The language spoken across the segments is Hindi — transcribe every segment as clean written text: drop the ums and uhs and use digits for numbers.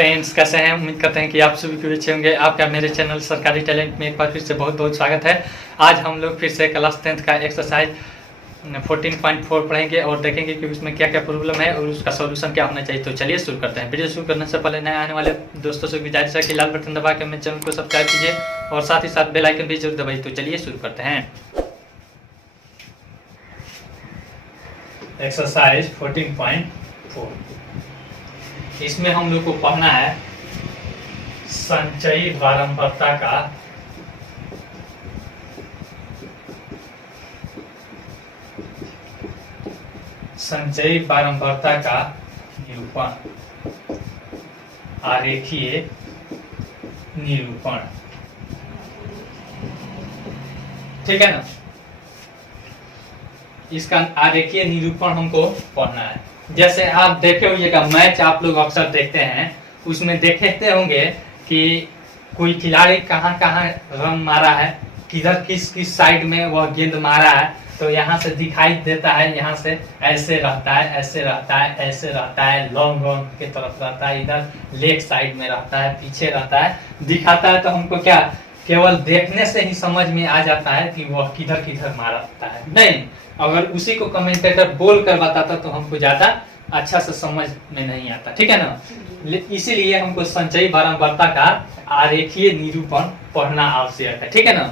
फ्रेंड्स, कैसे हैं? उम्मीद करते हैं कि आप सभी भी अच्छे होंगे। आपका मेरे चैनल सरकारी टैलेंट में एक बार फिर से बहुत बहुत स्वागत है। आज हम लोग फिर से क्लास 10th का एक्सरसाइज 14.4 पढ़ेंगे और देखेंगे कि उसमें क्या क्या प्रॉब्लम है और उसका सॉल्यूशन क्या होना चाहिए। तो चलिए शुरू करते हैं। वीडियो शुरू करने से पहले नए आने वाले दोस्तों से गुजारिश है कि लाल बटन दबा के मेरे चैनल को सब्सक्राइब कीजिए और साथ ही साथ बेल आइकन भी जरूर दबाइए। तो चलिए शुरू करते हैं। एक्सरसाइज 14.4, इसमें हम लोग को पढ़ना है संचयी बारंबारता का निरूपण, आरेखीय निरूपण। ठीक है ना? इसका आरेखीय निरूपण हमको पढ़ना है। जैसे आप देखे होइएगा, मैच आप लोग अक्सर देखते हैं, उसमें देखते होंगे कि कोई खिलाड़ी कहाँ कहाँ रन मारा है, किधर किस किस साइड में वह गेंद मारा है, तो यहाँ से दिखाई देता है। यहाँ से ऐसे रहता है, ऐसे रहता है, ऐसे रहता है, लॉन्ग रन के तरफ रहता है, इधर लेग साइड में रहता है, पीछे रहता है, दिखाता है। तो हमको क्या केवल देखने से ही समझ में आ जाता है कि वह किधर किधर मारता है। नहीं, अगर उसी को कमेंटेटर बोल कर बताता तो हमको ज्यादा अच्छा से समझ में नहीं आता। ठीक है ना? इसीलिए हमको संचयी बारंबारता का आरेखीय निरूपण पढ़ना आवश्यक है। ठीक है ना?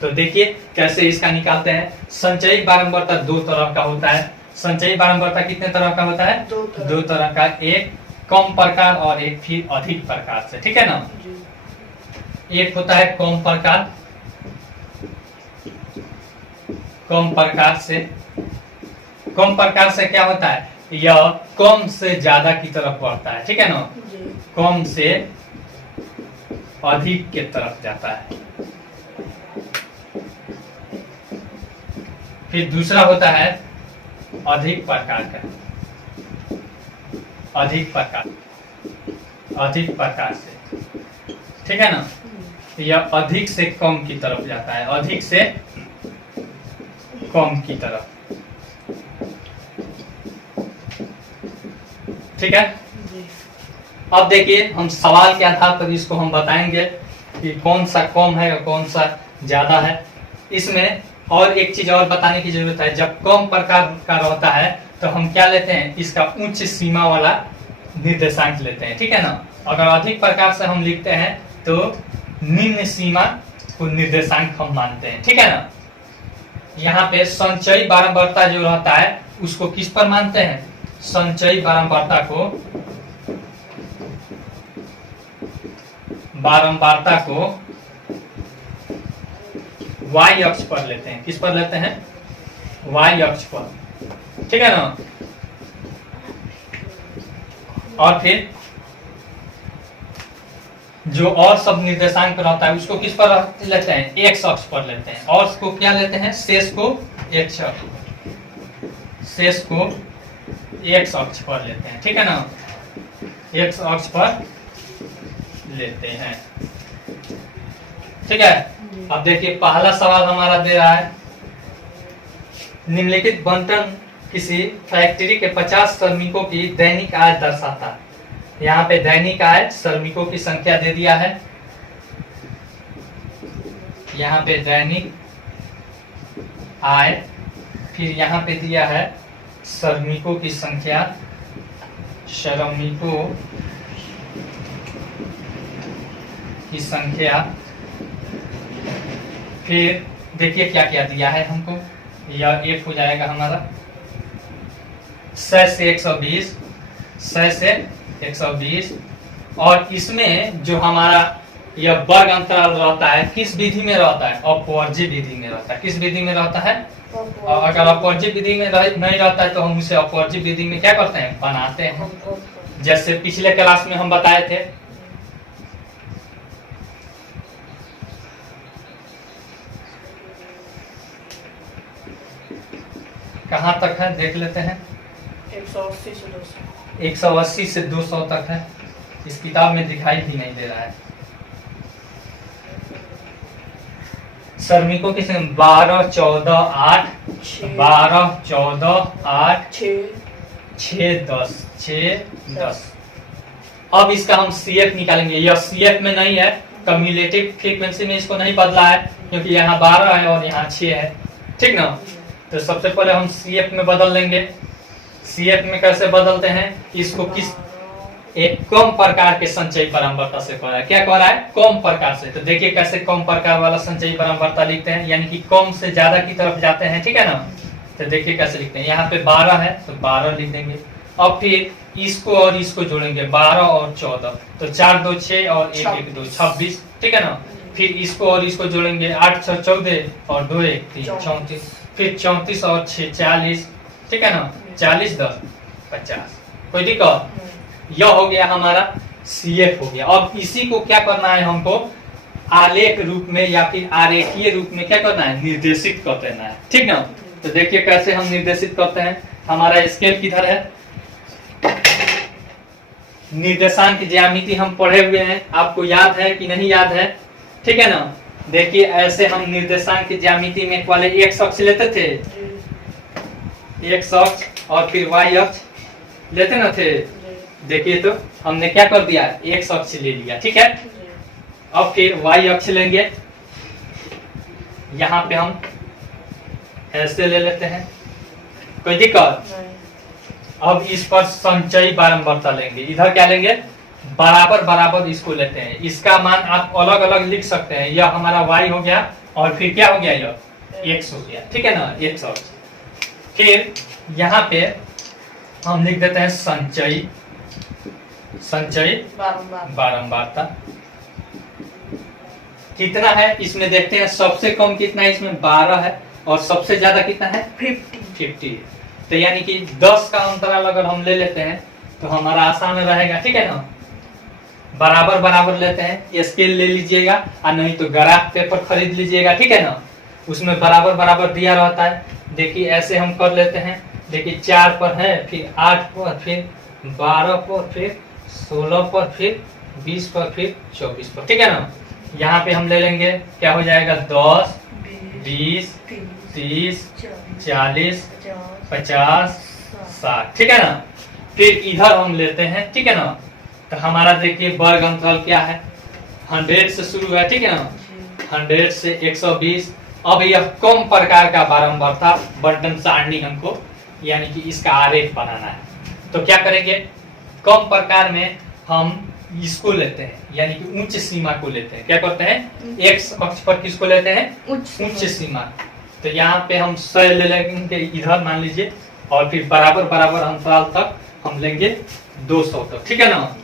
तो देखिए कैसे इसका निकालते हैं। संचयी बारंबारता दो तरह का होता है। संचयी बारंबारता कितने तरह का होता है? दो तरह का, एक कम प्रकार और एक फिर अधिक प्रकार से। ठीक है ना? एक होता है कम प्रकार, कम प्रकार से। कम प्रकार से क्या होता है? यह कम से ज्यादा की तरफ बढ़ता है। ठीक है ना? कम से अधिक के तरफ जाता है। फिर दूसरा होता है अधिक प्रकार का, अधिक प्रकार से। ठीक है ना? यह अधिक से कम की तरफ जाता है, अधिक से कम की तरफ। ठीक है? अब देखिए, हम सवाल के आधार पर इसको हम बताएंगे कि कौन सा कम है और कौन सा ज्यादा है। इसमें और एक चीज और बताने की जरूरत है। जब कम प्रकार का रहता है तो हम क्या लेते हैं? इसका उच्च सीमा वाला निर्देशांक लेते हैं। ठीक है ना? अगर अधिक प्रकार से हम लिखते हैं तो निम्न सीमा को निर्देशांक हम मानते हैं। ठीक है ना? यहाँ पे संचयी बारंबारता जो रहता है उसको किस पर मानते हैं? संचयी बारंबारता को y अक्ष पर लेते हैं। किस पर लेते हैं? y अक्ष पर। ठीक है ना? और फिर जो और सब निर्देशांक रहता है उसको किस पर लेते हैं? x अक्ष पर लेते हैं। और उसको क्या लेते हैं? शेष को x अक्ष पर लेते हैं। ठीक है ना? x अक्ष पर लेते हैं। ठीक है? अब देखिए, पहला सवाल हमारा दे रहा है निम्नलिखित बंटन किसी फैक्ट्री के 50 श्रमिकों की दैनिक आय दर्शाता है। यहाँ पे दैनिक आय श्रमिकों की संख्या दे दिया है। यहाँ पे दैनिक आय, फिर यहाँ पे दिया है श्रमिकों की संख्या, श्रमिकों की संख्या। फिर देखिए क्या क्या दिया है हमको। यह एक हो जाएगा हमारा 100 से 120, 100 से 120। और इसमें जो हमारा यह वर्ग अंतराल रहता है किस विधि में रहता है? अपवर्ज्य विधि में रहता है। किस विधि में रहता है? और अगर अपवर्ज्य विधि में नहीं रहता है तो हम उसे अपवर्ज्य विधि में क्या करते हैं? बनाते हैं। जैसे पिछले क्लास में हम बताए थे। कहाँ तक है देख लेते हैं। 180 से 200 तक है। इस किताब में दिखाई भी नहीं दे रहा है। श्रमिकों की संख्या 12, 14, 8, 12, 14, 8, 6, 10, 6, 10। अब इसका हम CF निकालेंगे। यह CF में नहीं है, कम्युलेटिव फ्रीक्वेंसी में इसको नहीं बदला है, क्योंकि यहाँ 12 है और यहाँ 6 है, ठीक ना। तो सबसे पहले हम CF में बदल लेंगे। CF में कैसे बदलते हैं, इसको किस एक कम प्रकार के संचयी बारंबारता से कह रहा है। क्या कह रहा है, कम प्रकार से। तो देखिए कैसे कम प्रकार वाला संचयी बारंबारता लिखते हैं, यानी कि कम से ज्यादा की तरफ जाते हैं, ठीक है ना। तो देखिए कैसे लिखते हैं, यहाँ पे 12 है तो 12 लिख देंगे। अब फिर इसको और इसको जोड़ेंगे, 12 और 14, तो 4 2 6 और 1 1 2 26, ठीक है ना। फिर इसको और इसको जोड़ेंगे, 8 6 14 और 2 1 3 34, फिर 34 और 6 40, ठीक है ना। 40 10 50, कोई दिक्कत। यह हो गया हमारा CF हो गया। अब इसी को क्या करना है, हमको आलेख रूप में या फिर आरेखीय रूप में क्या करना है, निर्देशित कर देना है, ठीक ना। तो देखिए कैसे हम निर्देशित करते हैं। हमारा स्केल किधर है, निर्देशांक ज्यामिति हम पढ़े हुए हैं, आपको याद है कि नहीं याद है, ठीक है ना। देखिए ऐसे हम निर्देशांक ज्यामिति में पहले x अक्ष लेते थे, x अक्ष, और फिर y अक्ष लेते ना थे। देखिए तो हमने क्या कर दिया, x अक्ष ले लिया, ठीक है। अब फिर y अक्ष लेंगे, यहाँ पे हम ऐसे ले लेते हैं, कोई दिक्कत। अब इस पर संचयी बारंबारता लेंगे, इधर क्या लेंगे, बराबर बराबर इसको लेते हैं। इसका मान आप अलग अलग लिख सकते हैं, यह हमारा y हो गया और फिर क्या हो गया, यह x हो गया, ठीक है ना, x अक्ष। फिर यहाँ पे हम लिख देते हैं संचयी बारंबारता कितना है इसमें देखते हैं। सबसे कम कितना है इसमें, 12 है, और सबसे ज्यादा कितना है, 50। तो यानी कि 10 का अंतराल अगर हम ले लेते हैं तो हमारा आसान रहेगा, ठीक है ना। बराबर बराबर लेते हैं, स्केल ले लीजिएगा और नहीं तो ग्राफ पेपर खरीद लीजिएगा, ठीक है ना। उसमें बराबर बराबर दिया रहता है। देखिए ऐसे हम कर लेते हैं। देखिए 4 पर है, फिर 8 पर, फिर 12 पर, फिर 16 पर, फिर 20 पर, फिर 24 पर, ठीक है ना। यहाँ पे हम ले लेंगे, क्या हो जाएगा, 10 20 30 40 50 60, ठीक है ना। फिर इधर हम लेते हैं, ठीक है ना। तो हमारा देखिए वर्ग अंतराल क्या है, 100 से शुरू है, ठीक है ना। 100 से 120। अब यह कम प्रकार का बारंबारता बंटन सारणी हमको, यानी कि इसका आरेख बनाना है। तो क्या करेंगे, कम प्रकार में हम इसको लेते हैं, यानी कि उच्च सीमा को लेते हैं। क्या करते हैं, x अक्ष पर किसको लेते हैं, उच्च सीमा। तो यहाँ पे हम 100 ले लेंगे इधर मान लीजिए, और फिर बराबर बराबर अंतराल तक हम लेंगे 200 तक, ठीक है ना।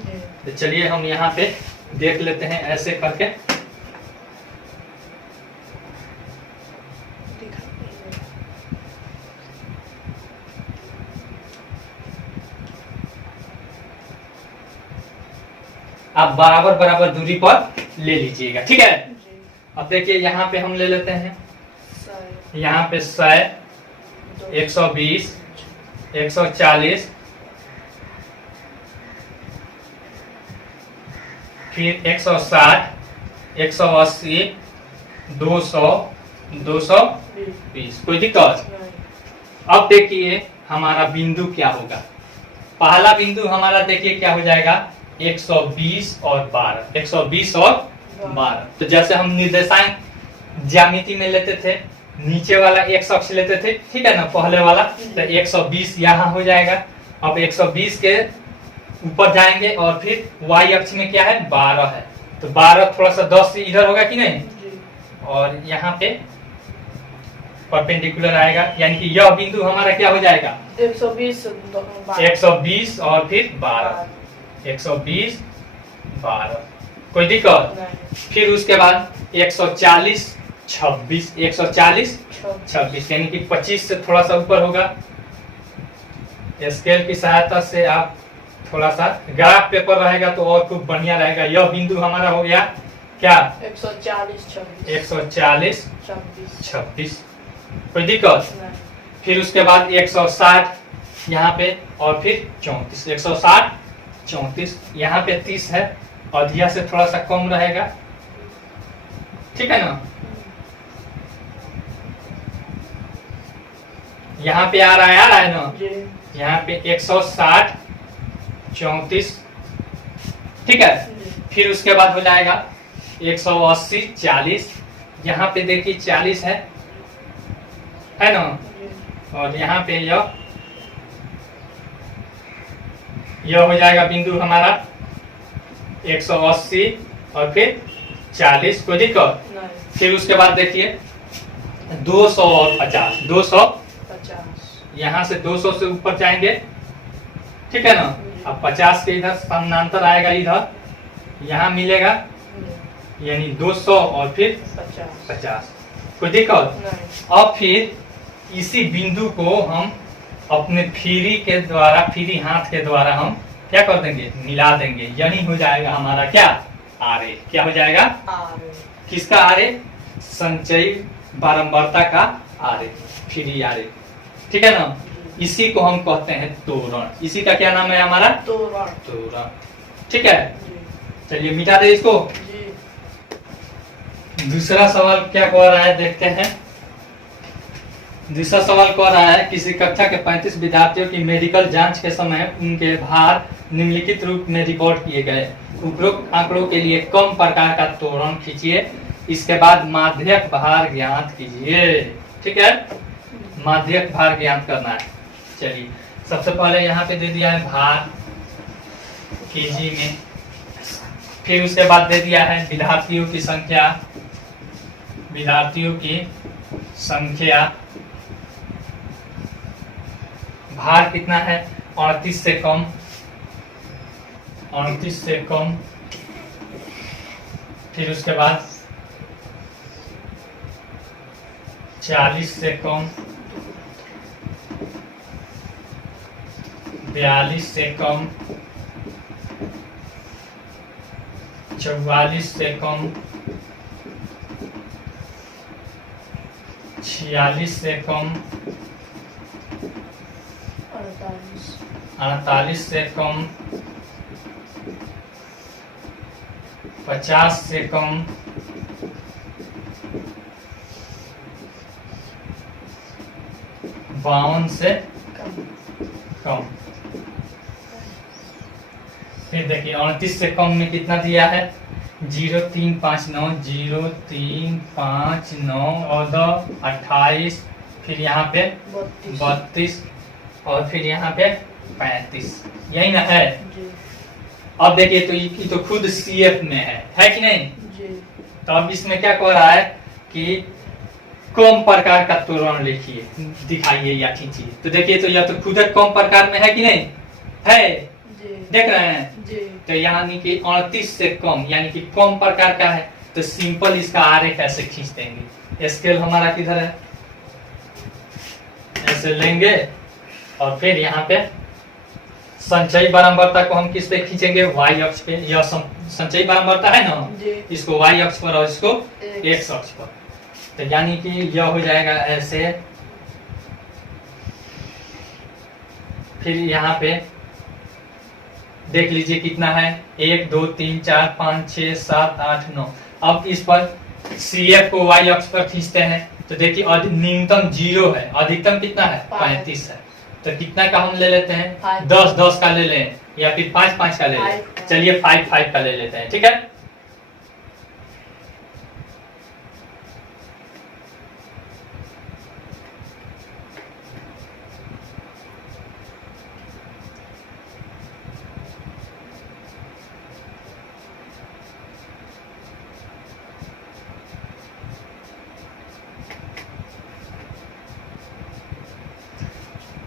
तो चलिए हम यहाँ पे देख लेते हैं ऐसे करके। आप बराबर बराबर दूरी पर ले लीजिएगा, ठीक है। अब देखिए यहाँ पे हम ले लेते हैं, यहाँ पे 100 120 140, फिर 160 180 200 220, कोई दिक्कत। अब देखिए हमारा बिंदु क्या होगा। पहला बिंदु हमारा देखिए क्या हो जाएगा, 120 और 12, 120 और 12। तो जैसे हम निर्देशांक ज्यामिति में लेते थे, नीचे वाला x अक्ष लेते थे, ठीक है ना, पहले वाला। तो 120 यहाँ हो जाएगा। अब 120 के ऊपर जाएंगे और फिर y अक्ष में क्या है, 12 है। तो 12 थोड़ा सा 10 से इधर होगा कि नहीं, और यहाँ पे परपेंडिकुलर आएगा, यानी कि यह बिंदु हमारा क्या हो जाएगा, 120 और फिर 12, 120 12, कोई दिक्कत। फिर उसके बाद 140 26, 140 26, यानी कि 25 से थोड़ा सा ऊपर होगा। स्केल की सहायता से आप थोड़ा सा, ग्राफ पेपर रहेगा तो और खूब बढ़िया रहेगा। यह बिंदु हमारा हो गया क्या, 140 26, कोई दिक्कत। फिर उसके बाद 160 यहाँ पे, और फिर 34, 160 34, यहाँ पे 30 है, अधिया से थोड़ा सा कम रहेगा, ठीक है ना। यहाँ पे आ रहा है ना, यहाँ पे 160 34 ठीक है। जी। फिर उसके बाद हो जाएगा 180 40, यहाँ पे देखिए 40 है ना, जी। और यहाँ पे यह हो जाएगा बिंदु हमारा 180 और फिर 40, कोई दिक्कत। नहीं। फिर उसके बाद देखिए 200 और 50, 50। यहाँ से 200 से ऊपर जाएंगे, ठीक है ना। अब 50 के इधर समानांतर आएगा, इधर यहाँ मिलेगा, जी। यानी 200 और फिर 50, कोई दिक्कत। नहीं। अब फिर इसी बिंदु को हम अपने फ्री हाथ के द्वारा हम क्या कर देंगे, मिला देंगे, यही हो जाएगा हमारा क्या, आरे। क्या हो जाएगा, आरे। किसका आरे, संचयी बारंबारता का आरे, फ्री आरे, ठीक है ना। इसी को हम कहते हैं तोरण। इसी का क्या नाम है हमारा, तोरण, ठीक है। जी। चलिए मिटा दे इसको। जी। दूसरा सवाल क्या कह रहा है, देखते हैं। दूसरा सवाल कह रहा है, किसी कक्षा के 35 विद्यार्थियों की मेडिकल जांच के समय उनके भार निम्नलिखित रूप में रिपोर्ट किए गए। उपरोक्त आंकड़ों के लिए कम प्रकार का तोरण खींचिए, इसके बाद माध्यक भार ज्ञात कीजिए, ठीक है। माध्यक भार ज्ञात करना है। चलिए सबसे पहले यहाँ पे दे दिया है भार केजी में, फिर उसके बाद दे दिया है विद्यार्थियों की संख्या, भार कितना है, 38 से कम, 38 से कम। फिर उसके बाद 40 से कम, 42 से कम, 44 से कम, 46 से कम, 48 से कम, 50 से कम, 52 से कम। फिर देखिए 29 से कम में कितना दिया है, 0359, 0359 और 28, फिर यहाँ पे 32 और फिर यहाँ पे 35, यही ना है। जी। अब देखिए तो ये तो खुद CF में है कि नहीं। जी। तो अब इसमें क्या कह रहा है कि कम प्रकार का तोरण लिखिए, दिखाइए या खींचिए। तो देखिए तो यह तो खुद कम प्रकार में है कि नहीं है, जी। देख रहे हैं। जी। तो यानी कि 38 से कम, यानी कि कम प्रकार का है, तो सिंपल इसका आरेख ऐसे खींच देंगे। स्केल हमारा किधर है, ऐसे लेंगे और फिर यहाँ पे संचयी बारंबारता को हम किस पे खींचेंगे, वाई अक्ष पे। यह संचयी बारंबारता है ना, जी। इसको वाई अक्ष पर और इसको X एक्स अक्ष पर। तो यानी कि यह हो जाएगा ऐसे। फिर यहाँ पे देख लीजिए कितना है, 1 2 3 4 5 6 7 8 9। अब इस पर CF को वाई अक्ष पर खींचते हैं तो देखिए न्यूनतम 0 है, अधिकतम कितना है 35 है। तो कितना का हम ले लेते हैं, 10 का ले लें या फिर 5 का ले लें। चलिए 5 का ले लेते हैं, ठीक है।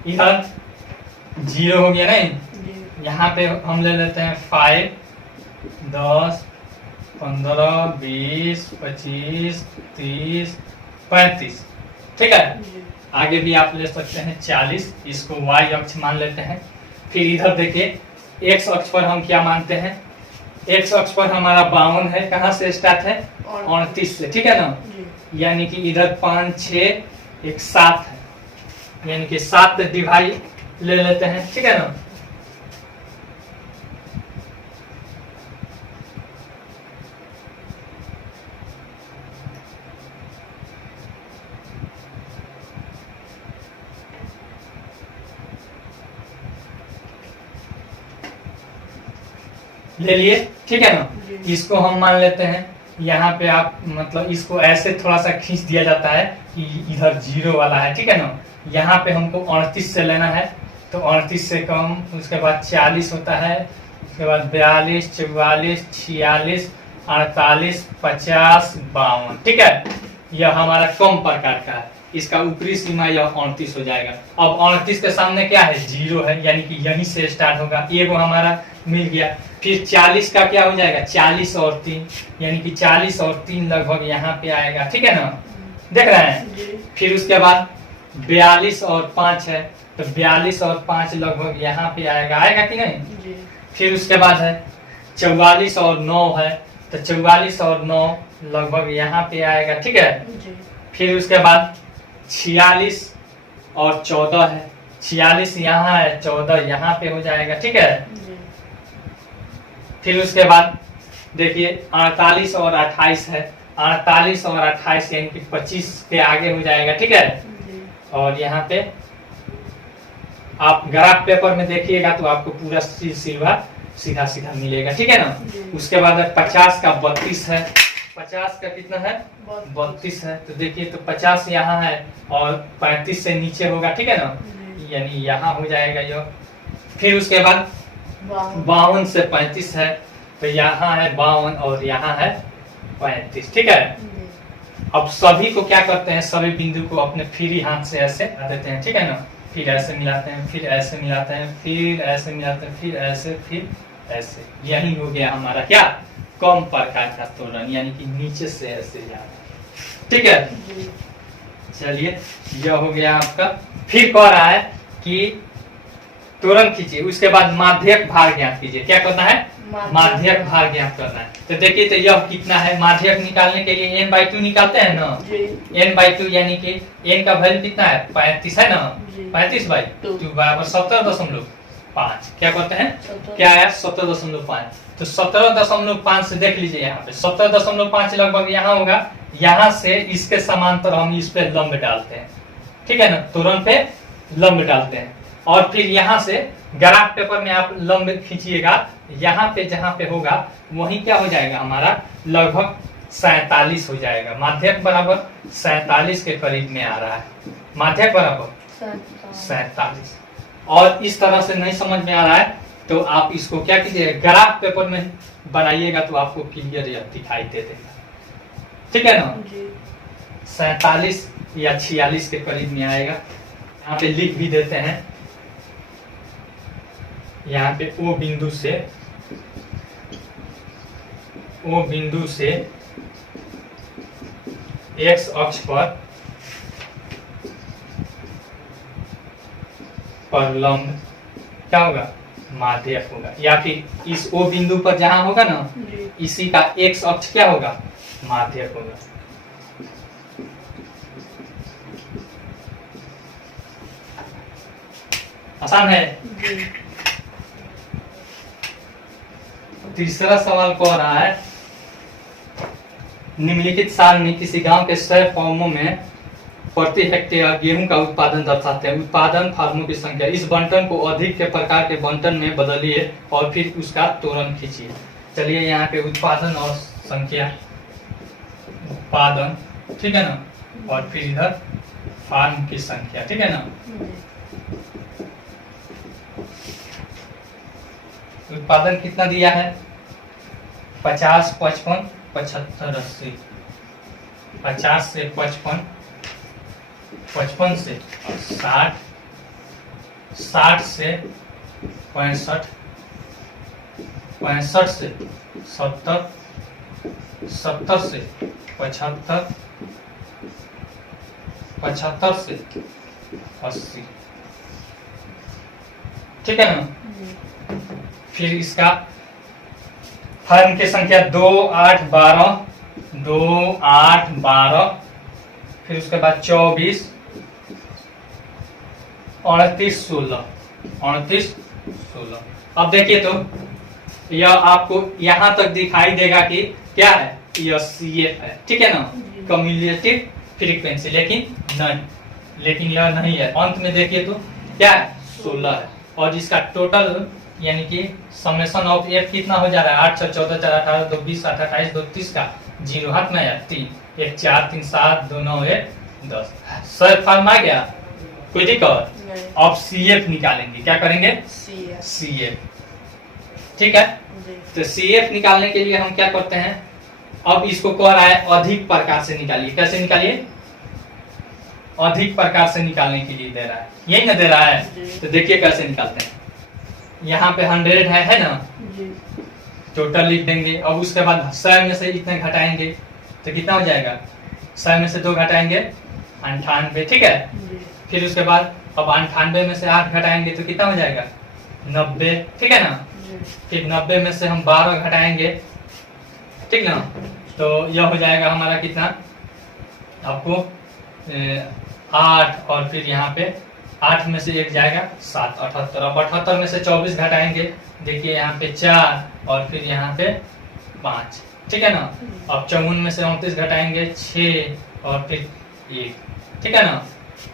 इधर 0 हो गया नहीं, जी। यहाँ पे हम ले लेते हैं 5 10 15 20 25 30 35, ठीक है। जी। आगे भी आप ले सकते हैं 40, इसको वाई अक्ष मान लेते हैं। फिर इधर देखिए एक्स अक्ष पर हम क्या मानते हैं, एक्स अक्ष पर हमारा 52 है, कहाँ से स्टार्ट है 29 से, ठीक है ना। जी। यानी कि इधर 5 6 1 7 है, यानी कि 7 डिवाइड ले लेते हैं, ठीक है ना। ले लिए, ठीक है ना। जी। इसको हम मान लेते हैं, यहाँ पे आप मतलब इसको ऐसे थोड़ा सा खींच दिया जाता है कि इधर 0 वाला है, ठीक है ना। यहाँ पे हमको 38 से लेना है, तो 38 से कम, उसके बाद 40 होता है, उसके बाद 42, 44, 46, 48, 50, 52, ठीक है। यह हमारा कम प्रकार का है, इसका ऊपरी सीमा यह 38 हो जाएगा। अब 38 के सामने क्या है, 0 है, यानी कि यहीं से स्टार्ट होगा, एगो हमारा मिल गया। फिर 40 का क्या हो जाएगा, 40 और 3, यानी कि 40 और 3 लगभग यहाँ पे आएगा, ठीक है ना, देख रहे हैं। जी। फिर उसके बाद 42 और 5 है, तो 42 और 5 लगभग यहाँ पे आएगा, आएगा कि नहीं। जी। फिर उसके बाद है 44 और 9 है, तो 44 और 9 लगभग यहाँ पे आएगा, ठीक है। जी। फिर उसके बाद 46 और 14 है, 46 यहाँ है, 14 यहाँ पे हो जाएगा, ठीक है। जी। फिर उसके बाद देखिए 48 और 28 है, 48 और 28 यानी कि 25 के आगे हो जाएगा, ठीक है। जी। और यहाँ पे आप ग्राफ पेपर में देखिएगा तो आपको पूरा सिलवा सीधा सीधा मिलेगा, ठीक है ना। जी। उसके बाद 50 का 32 है, 50 का कितना है, 32। 32 है, तो देखिए तो 50 यहाँ है और 35 से नीचे होगा, ठीक है ना, जी। यानी यहाँ हो जाएगा यह। फिर उसके बाद 52। 52 से 35 है, तो यहाँ है 52 और यहाँ है 35, ठीक है। जी। अब सभी को क्या करते हैं, सभी बिंदु को अपने फ्री हाथ से ऐसे मिला देते हैं, ठीक है ना। फिर ऐसे मिलाते हैं, फिर ऐसे मिलाते हैं, फिर ऐसे मिलाते हैं, फिर ऐसे, फिर ऐसे। यही हो गया हमारा क्या, कम प्रकार का तोरण, यानी कि नीचे से ऐसे जाना, ठीक है। जी। चलिए यह हो गया आपका। फिर कह रहा है कि तोरण खींचिए, उसके बाद माध्यक भार ज्ञात कीजिए। क्या करना है, माध्यक भार ज्ञात करना है। तो देखिए तो यह कितना है, माध्यक निकालने के लिए n/2 निकालते हैं ना, जी। n/2 यानी कि n का वैल्यू कितना है, 35 है ना, जी। 35/2 बराबर 17.5। क्या करते हैं, 17। क्या आया, 17.5। तो 17.5 से देख लीजिए, यहाँ पे 17.5 लगभग यहाँ होगा, यहाँ से इसके समांतर हम इस पे लंब डालते हैं, ठीक है ना, तोरण पे लंब डालते हैं। और फिर यहाँ से ग्राफ पेपर में आप लंब खींचिएगा, यहाँ पे जहाँ पे होगा वहीं क्या हो जाएगा हमारा, लगभग 47 हो जाएगा। माध्यक बराबर 47 के करीब में आ रहा है, माध्यक बराबर 47। और इस तरह से नहीं समझ में आ रहा है तो आप इसको क्या कीजिएगा, ग्राफ पेपर में बनाइएगा तो आपको क्लियर दिखाई दे देगा, ठीक है ना। जी। 47 या 46 के करीब में आएगा। यहाँ पे लिख भी देते हैं, यहाँ पे ओ बिंदु से एक्स अक्ष पर लंब क्या होगा, माध्यक होगा, या फिर इस ओ बिंदु पर जहां होगा ना, जी। इसी का एक्स अक्ष क्या होगा, माध्यक होगा। आसान है। जी। तीसरा सवाल कह रहा है, निम्नलिखित साल में किसी गांव के 100 फार्मों में प्रति हेक्टेयर गेहूं का उत्पादन दर्शाते हैं। उत्पादन फार्मों की संख्या, इस बंटन को अधिक के प्रकार के बंटन में बदलिए और फिर उसका तोरण खींचिए। चलिए यहाँ पे उत्पादन और संख्या, उत्पादन, ठीक है ना, और फिर इधर फार्म की संख्या, ठीक है ना। उत्पादन कितना दिया है, 50, 55, 75, 80। 50 से 55, 55 से 60, 60 से 65, 65 से 70, 70 से 75, 75 से 80, ठीक है ना। फिर इसका फर्म की संख्या 2, 8, 12, 2, 8, 12, फिर उसके बाद 24, 29, 16, 29, 16। अब देखिए तो यह आपको यहाँ तक दिखाई देगा कि क्या है, यह CF है, ठीक है ना, कम्युलेटिव फ्रीक्वेंसी, लेकिन यह नहीं है। अंत में देखिए तो क्या है, 16 है, और इसका टोटल यानी कि समेशन ऑफ एफ कितना हो जा रहा है 8 6 14 4 18 2 20 8 28 2 30 का जीरो हाथ में आया 3 1 4 3 7 2 9 1 10 सर फॉर्म आ गया कोई दिक्कत। नहीं। अब सी एफ निकालेंगे क्या करेंगे सी है। सी एफ ठीक है। जी। तो सी एफ निकालने के लिए हम क्या करते हैं अब इसको कह रहा है अधिक प्रकार से निकालिए कैसे निकालिए अधिक प्रकार से निकालने के लिए दे रहा है यही ना दे रहा है। जी। तो देखिए कैसे निकालते हैं यहाँ पे 100 है ना जी। टोटल लिख देंगे अब उसके बाद 100 में से इतने घटाएंगे तो कितना हो जाएगा 100 में से 2 घटाएंगे 98 ठीक है। जी। फिर उसके बाद अब 98 में से 8 घटाएंगे तो कितना हो जाएगा 90 ठीक है ना। जी। फिर 90 में से हम 12 घटाएंगे ठीक ना तो यह हो जाएगा हमारा कितना आपको 8 और फिर यहाँ पे 8 में से 1 जाएगा 7 78 अब 78 में से 24 घटाएंगे देखिए यहाँ पे 4 और फिर यहाँ पे 5 ठीक है ना। अब 54 में से 29 घटाएंगे 6 और फिर 1 ठीक है ना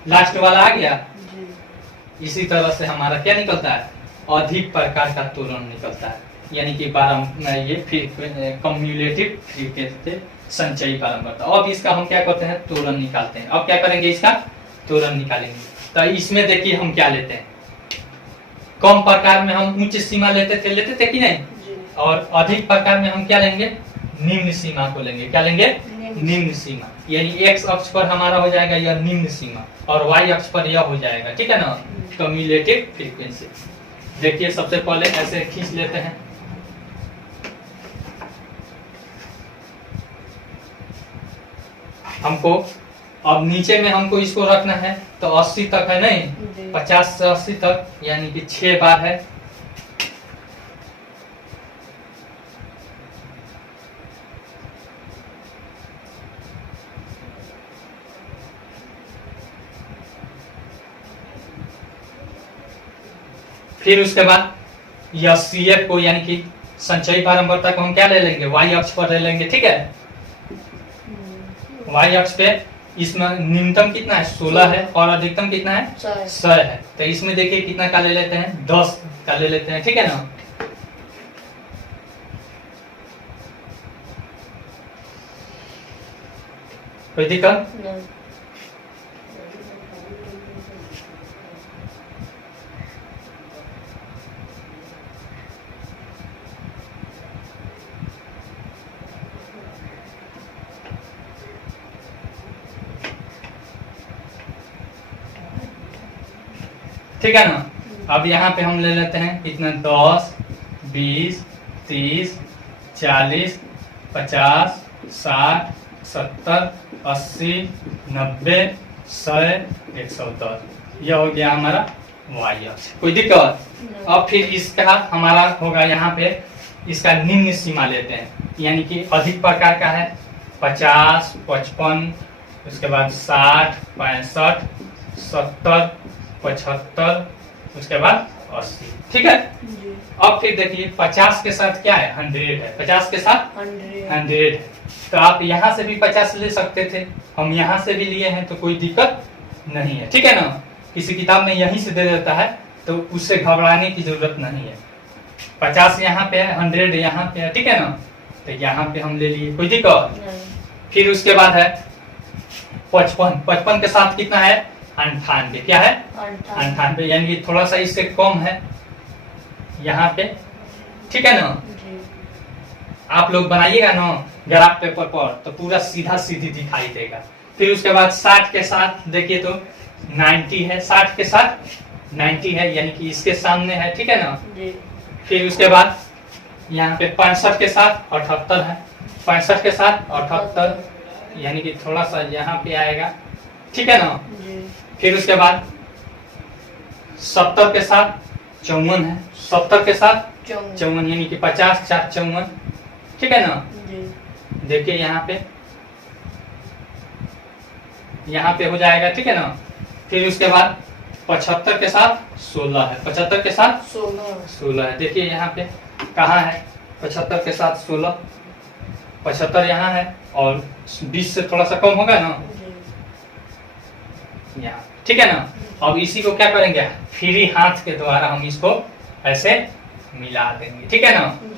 लास्ट वाला आ गया। जी। इसी तरह से हमारा क्या निकलता है अधिक प्रकार का त्वरण निकलता है यानी कि 12 ये कम्युलेटिव फ्रीक्वेंसी संचयी पालन करता है। अब इसका हम क्या करते हैं त्वरण निकालते हैं। अब क्या करेंगे इसका त्वरण निकालेंगे तो इसमें देखिए हम क्या लेते हैं कम प्रकार में हम उच्च सीमा लेते थे कि नहीं जी। और अधिक प्रकार में हम क्या लेंगे निम्न सीमा को लेंगे क्या लेंगे निम्न। निम्न सीमा यानी एक्स अक्ष पर हमारा हो जाएगा यह निम्न सीमा और वाई अक्ष पर यह हो जाएगा ठीक है ना कम्युलेटिव फ्रीक्वेंसी। देखिए सबसे पहले ऐसे खींच लेते हैं हमको अब नीचे में हमको इसको रखना है तो 80 तक है नहीं जी। 50 से 80 तक यानी कि 6 बार है फिर उसके बाद यह सी एफ को यानी कि संचयी बारंबारता को हम क्या ले लेंगे वाई अक्ष पर ले लेंगे ठीक है। वाई अक्ष पे इसमें न्यूनतम कितना है 16 है और अधिकतम कितना है 100 है तो इसमें देखिए कितना का ले लेते हैं 10 का ले लेते हैं ठीक है ना। कोई दिक्कत नहीं। ठीक है ना। अब यहाँ पे हम ले लेते हैं कितना 10 20 30 40 50 60 70 80 90 100 110 यह हो गया हमारा वाई अक्ष कोई दिक्कत। अब फिर इसका हमारा होगा यहाँ पे इसका निम्न सीमा लेते हैं यानी कि अधिक प्रकार का है 50 55 उसके बाद 60 65 70 75 उसके बाद 80 ठीक है। जी। अब फिर देखिए 50 के साथ क्या है 100 है 50 के साथ 100। 100 है तो आप यहाँ से भी 50 ले सकते थे हम यहाँ से भी लिए हैं तो कोई दिक्कत नहीं है ठीक है ना। किसी किताब में यहीं से दे देता है तो उससे घबराने की जरूरत नहीं है 50 यहाँ पे है 100 यहाँ पे है ठीक है ना तो यहाँ पे हम ले लिए कोई दिक्कत। नहीं। फिर उसके बाद है 55 के साथ कितना है 98 क्या है 98 यानी कि थोड़ा सा इससे कम है यहाँ पे ठीक है ना। जी। आप लोग बनाइएगा ना ग्राफ पेपर पर तो पूरा सीधा सीधी दिखाई देगा। फिर उसके बाद 60 के साथ देखिए तो 90 है 60 के साथ 90 है यानी कि इसके सामने है ठीक है ना। जी। फिर उसके बाद यहाँ पे 65 के साथ 78 है 65 के साथ 78 यानी कि थोड़ा सा यहाँ पे आएगा ठीक है ना। जी। फिर उसके बाद 70 के साथ 54 है 70 के साथ 54 यानी कि 50 4 54 ठीक है ना। जी। देखिए यहाँ पे हो जाएगा ठीक है ना। फिर उसके बाद 75 के साथ 16 है 75 के साथ 16 है देखिए यहाँ पे कहाँ है 75 के साथ 16 75 यहाँ है और 20 से थोड़ा सा कम होगा ना यहाँ ठीक है ना। अब इसी को क्या करेंगे फ्री हाथ के द्वारा हम इसको ऐसे मिला देंगे, ठीक है ना। जी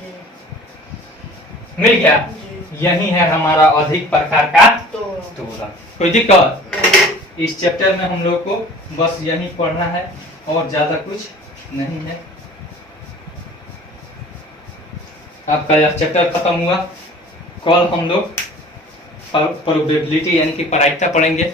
मिल गया। जी। यही है हमारा अधिक प्रकार का तोरण। तोरण। कोई दिक्कत? नहीं। इस चैप्टर में हम लोग को बस यही पढ़ना है और ज्यादा कुछ नहीं है। आपका यह चैप्टर खत्म हुआ। कल हम लोग प्रोबेबिलिटी यानी कि प्रायिकता पढ़ेंगे।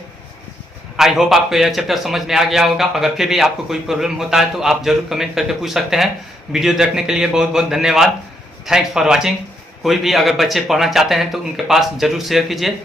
आई होप आपको यह चैप्टर समझ में आ गया होगा। अगर फिर भी आपको कोई प्रॉब्लम होता है तो आप जरूर कमेंट करके पूछ सकते हैं। वीडियो देखने के लिए बहुत बहुत धन्यवाद। Thanks for watching. कोई भी अगर बच्चे पढ़ना चाहते हैं तो उनके पास जरूर शेयर कीजिए।